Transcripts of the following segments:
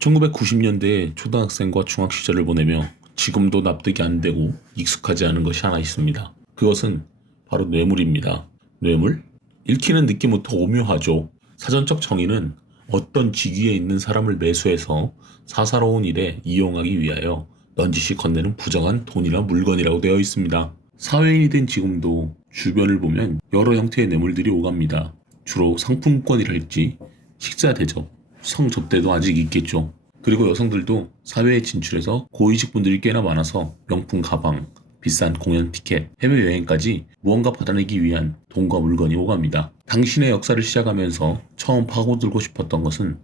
1990년대에 초등학생과 중학 시절을 보내며 지금도 납득이 안 되고 익숙하지 않은 것이 하나 있습니다. 그것은 바로 뇌물입니다. 뇌물? 읽히는 느낌부터 오묘하죠. 사전적 정의는 어떤 직위에 있는 사람을 매수해서 사사로운 일에 이용하기 위하여 넌지시 건네는 부정한 돈이나 물건이라고 되어 있습니다. 사회인이 된 지금도 주변을 보면 여러 형태의 뇌물들이 오갑니다. 주로 상품권이랄지 식사 대접, 성접대도 아직 있겠죠. 그리고 여성들도 사회에 진출해서 고위직 분들이 꽤나 많아서 명품 가방, 비싼 공연 티켓, 해외여행까지 무언가 받아내기 위한 돈과 물건이 오갑니다. 당신의 역사를 시작하면서 처음 파고들고 싶었던 것은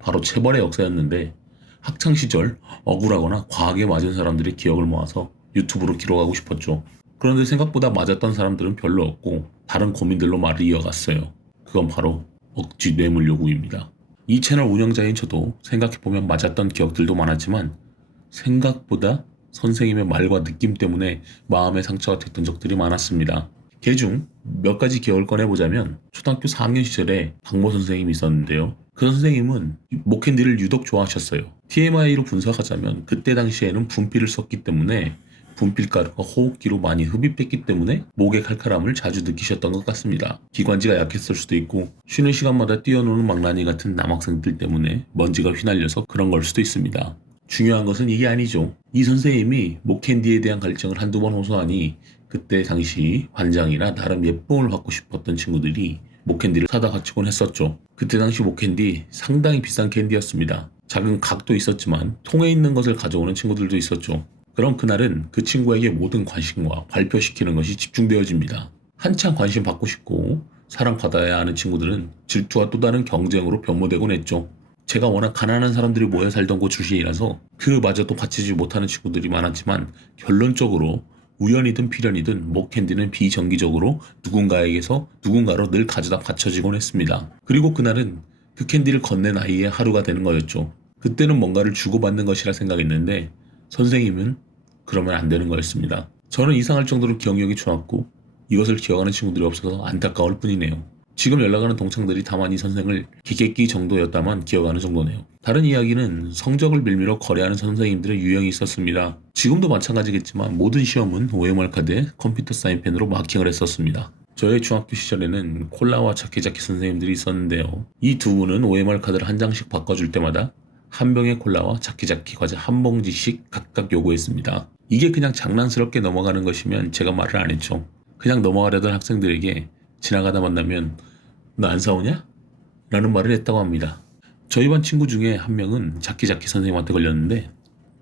바로 체벌의 역사였는데 학창시절 억울하거나 과하게 맞은 사람들의 기억을 모아서 유튜브로 기록하고 싶었죠. 그런데 생각보다 맞았던 사람들은 별로 없고 다른 고민들로 말을 이어갔어요. 그건 바로 억지 뇌물 요구입니다. 이 채널 운영자인 저도 생각해보면 맞았던 기억들도 많았지만 생각보다 선생님의 말과 느낌 때문에 마음의 상처가 됐던 적들이 많았습니다. 그 중 몇 가지 기억을 꺼내보자면 초등학교 4학년 시절에 박모 선생님이 있었는데요. 그 선생님은 목캔디를 유독 좋아하셨어요. TMI로 분석하자면 그때 당시에는 분필을 썼기 때문에 분필가루가 호흡기로 많이 흡입됐기 때문에 목의 칼칼함을 자주 느끼셨던 것 같습니다. 기관지가 약했을 수도 있고 쉬는 시간마다 뛰어노는 망나니 같은 남학생들 때문에 먼지가 휘날려서 그런 걸 수도 있습니다. 중요한 것은 이게 아니죠. 이 선생님이 목캔디에 대한 갈증을 한두 번 호소하니 그때 당시 반장이나 나름 예쁨을 받고 싶었던 친구들이 목캔디를 사다 갖추곤 했었죠. 그때 당시 목캔디 상당히 비싼 캔디였습니다. 작은 각도 있었지만 통에 있는 것을 가져오는 친구들도 있었죠. 그럼 그날은 그 친구에게 모든 관심과 발표시키는 것이 집중되어집니다. 한창 관심 받고 싶고 사랑받아야 하는 친구들은 질투와 또 다른 경쟁으로 변모되곤 했죠. 제가 워낙 가난한 사람들이 모여 살던 곳 출신이라서 그마저도 받치지 못하는 친구들이 많았지만 결론적으로 우연이든 필연이든 목캔디는 비정기적으로 누군가에게서 누군가로 늘 가져다 바쳐지곤 했습니다. 그리고 그날은 그 캔디를 건넨 아이의 하루가 되는 거였죠. 그때는 뭔가를 주고받는 것이라 생각했는데 선생님은 그러면 안 되는 거였습니다. 저는 이상할 정도로 기억력이 좋았고 이것을 기억하는 친구들이 없어서 안타까울 뿐이네요. 지금 연락하는 동창들이 다만 이 선생을 기계끼 정도였다만 기억하는 정도네요. 다른 이야기는 성적을 빌미로 거래하는 선생님들의 유형이 있었습니다. 지금도 마찬가지겠지만 모든 시험은 OMR 카드에 컴퓨터 사인펜으로 마킹을 했었습니다. 저의 중학교 시절에는 콜라와 자키자키 선생님들이 있었는데요. 이 두 분은 OMR 카드를 한 장씩 바꿔줄 때마다 한 병의 콜라와 자키자키 과자 한 봉지씩 각각 요구했습니다. 이게 그냥 장난스럽게 넘어가는 것이면 제가 말을 안 했죠. 그냥 넘어가려던 학생들에게 지나가다 만나면 너 안 사오냐? 라는 말을 했다고 합니다. 저희 반 친구 중에 한 명은 자키자키 선생님한테 걸렸는데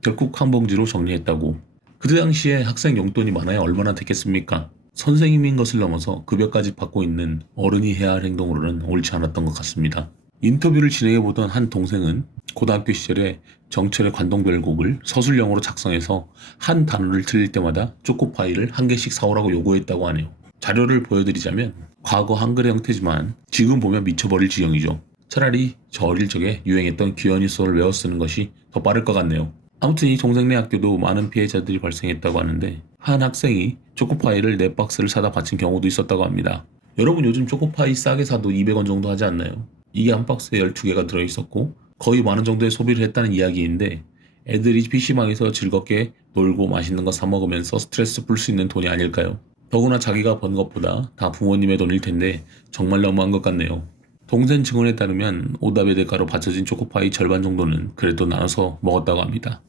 결국 한 봉지로 정리했다고. 그때 당시에 학생 용돈이 많아야 얼마나 됐겠습니까? 선생님인 것을 넘어서 급여까지 받고 있는 어른이 해야 할 행동으로는 옳지 않았던 것 같습니다. 인터뷰를 진행해보던 한 동생은 고등학교 시절에 정철의 관동별곡을 서술형으로 작성해서 한 단어를 틀릴 때마다 초코파이를 한 개씩 사오라고 요구했다고 하네요. 자료를 보여드리자면 과거 한글의 형태지만 지금 보면 미쳐버릴 지경이죠. 차라리 저 어릴 적에 유행했던 귀현이소를 외워 쓰는 것이 더 빠를 것 같네요. 아무튼 이 동생네 학교도 많은 피해자들이 발생했다고 하는데 한 학생이 초코파이를 4박스를 사다 바친 경우도 있었다고 합니다. 여러분 요즘 초코파이 싸게 사도 200원 정도 하지 않나요? 이게 한 박스에 12개가 들어있었고 거의 만원 정도의 소비를 했다는 이야기인데 애들이 PC방에서 즐겁게 놀고 맛있는 거 사 먹으면서 스트레스 풀 수 있는 돈이 아닐까요? 더구나 자기가 번 것보다 다 부모님의 돈일 텐데 정말 너무한 것 같네요. 동생 증언에 따르면 오답의 대가로 바쳐진 초코파이 절반 정도는 그래도 나눠서 먹었다고 합니다.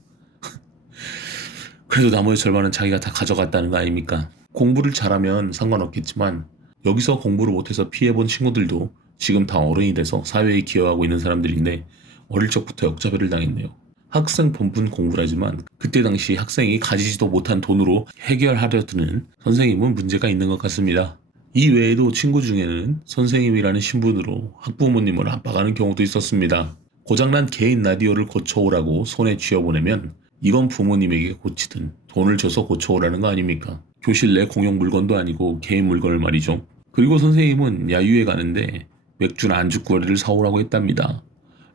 그래도 나머지 절반은 자기가 다 가져갔다는 거 아닙니까? 공부를 잘하면 상관없겠지만 여기서 공부를 못해서 피해본 친구들도 지금 다 어른이 돼서 사회에 기여하고 있는 사람들인데 어릴 적부터 역차별을 당했네요. 학생 본분 공부라지만 그때 당시 학생이 가지지도 못한 돈으로 해결하려 드는 선생님은 문제가 있는 것 같습니다. 이 외에도 친구 중에는 선생님이라는 신분으로 학부모님을 압박하는 경우도 있었습니다. 고장난 개인 라디오를 고쳐오라고 손에 쥐어보내면 이건 부모님에게 고치든 돈을 줘서 고쳐오라는 거 아닙니까? 교실 내 공용 물건도 아니고 개인 물건을 말이죠. 그리고 선생님은 야유회 가는데 맥주나 안주거리를 사오라고 했답니다.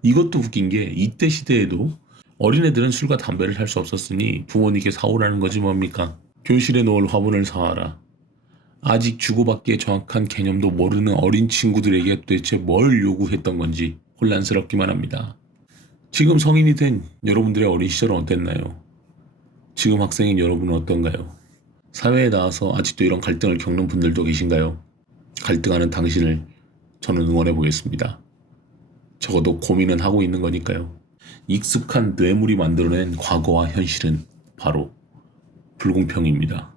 이것도 웃긴 게 이때 시대에도 어린애들은 술과 담배를 살 수 없었으니 부모님께 사오라는 거지 뭡니까? 교실에 놓을 화분을 사와라. 아직 주고받기의 정확한 개념도 모르는 어린 친구들에게 도대체 뭘 요구했던 건지 혼란스럽기만 합니다. 지금 성인이 된 여러분들의 어린 시절은 어땠나요? 지금 학생인 여러분은 어떤가요? 사회에 나와서 아직도 이런 갈등을 겪는 분들도 계신가요? 갈등하는 당신을 저는 응원해 보겠습니다. 적어도 고민은 하고 있는 거니까요. 익숙한 뇌물이 만들어낸 과거와 현실은 바로 불공평입니다.